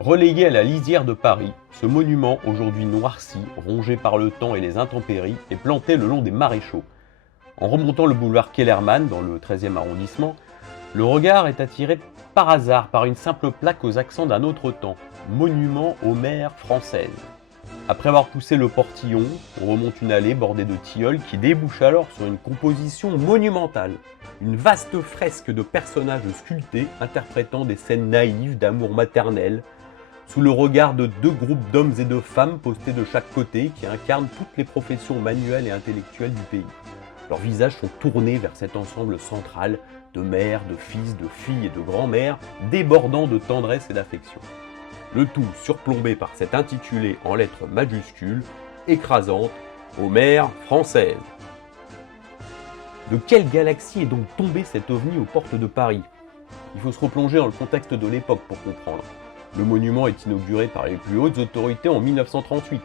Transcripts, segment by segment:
Relégué à la lisière de Paris, ce monument, aujourd'hui noirci, rongé par le temps et les intempéries, est planté le long des Maréchaux. En remontant le boulevard Kellermann, dans le 13e arrondissement, le regard est attiré par hasard par une simple plaque aux accents d'un autre temps, Monument aux mers françaises. Après avoir poussé le portillon, on remonte une allée bordée de tilleuls qui débouche alors sur une composition monumentale. Une vaste fresque de personnages sculptés interprétant des scènes naïves d'amour maternel, sous le regard de deux groupes d'hommes et de femmes postés de chaque côté qui incarnent toutes les professions manuelles et intellectuelles du pays. Leurs visages sont tournés vers cet ensemble central de mères, de fils, de filles et de grands-mères, débordant de tendresse et d'affection. Le tout surplombé par cet intitulé en lettres majuscules, écrasantes, aux mers françaises. De quelle galaxie est donc tombé cet ovni aux portes de Paris? Il faut se replonger dans le contexte de l'époque pour comprendre. Le monument est inauguré par les plus hautes autorités en 1938.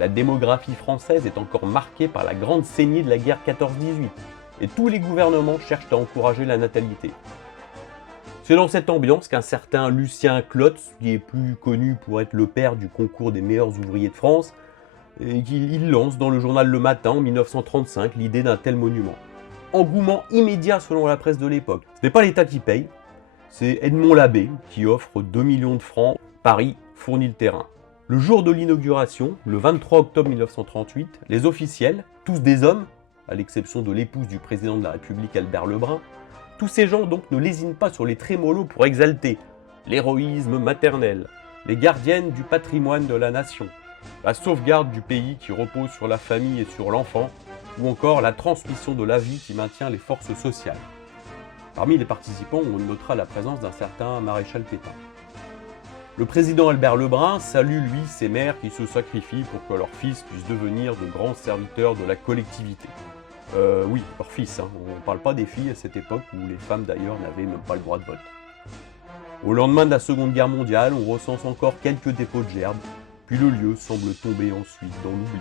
La démographie française est encore marquée par la grande saignée de la guerre 14-18, et tous les gouvernements cherchent à encourager la natalité. C'est dans cette ambiance qu'un certain Lucien Clotz, qui est plus connu pour être le père du concours des meilleurs ouvriers de France, il lance dans le journal Le Matin en 1935 l'idée d'un tel monument. Engouement immédiat selon la presse de l'époque. Ce n'est pas l'État qui paye, c'est Edmond Labbé qui offre 2 millions de francs. Paris fournit le terrain. Le jour de l'inauguration, le 23 octobre 1938, les officiels, tous des hommes, à l'exception de l'épouse du président de la République Albert Lebrun, tous ces gens donc ne lésinent pas sur les trémolos pour exalter l'héroïsme maternel, les gardiennes du patrimoine de la nation, la sauvegarde du pays qui repose sur la famille et sur l'enfant, ou encore la transmission de la vie qui maintient les forces sociales. Parmi les participants, on notera la présence d'un certain maréchal Pétain. Le président Albert Lebrun salue, lui, ces mères qui se sacrifient pour que leurs fils puissent devenir de grands serviteurs de la collectivité. Oui, leurs fils, on ne parle pas des filles à cette époque où les femmes d'ailleurs n'avaient même pas le droit de vote. Au lendemain de la Seconde Guerre mondiale, on recense encore quelques dépôts de gerbes, puis le lieu semble tomber ensuite dans l'oubli.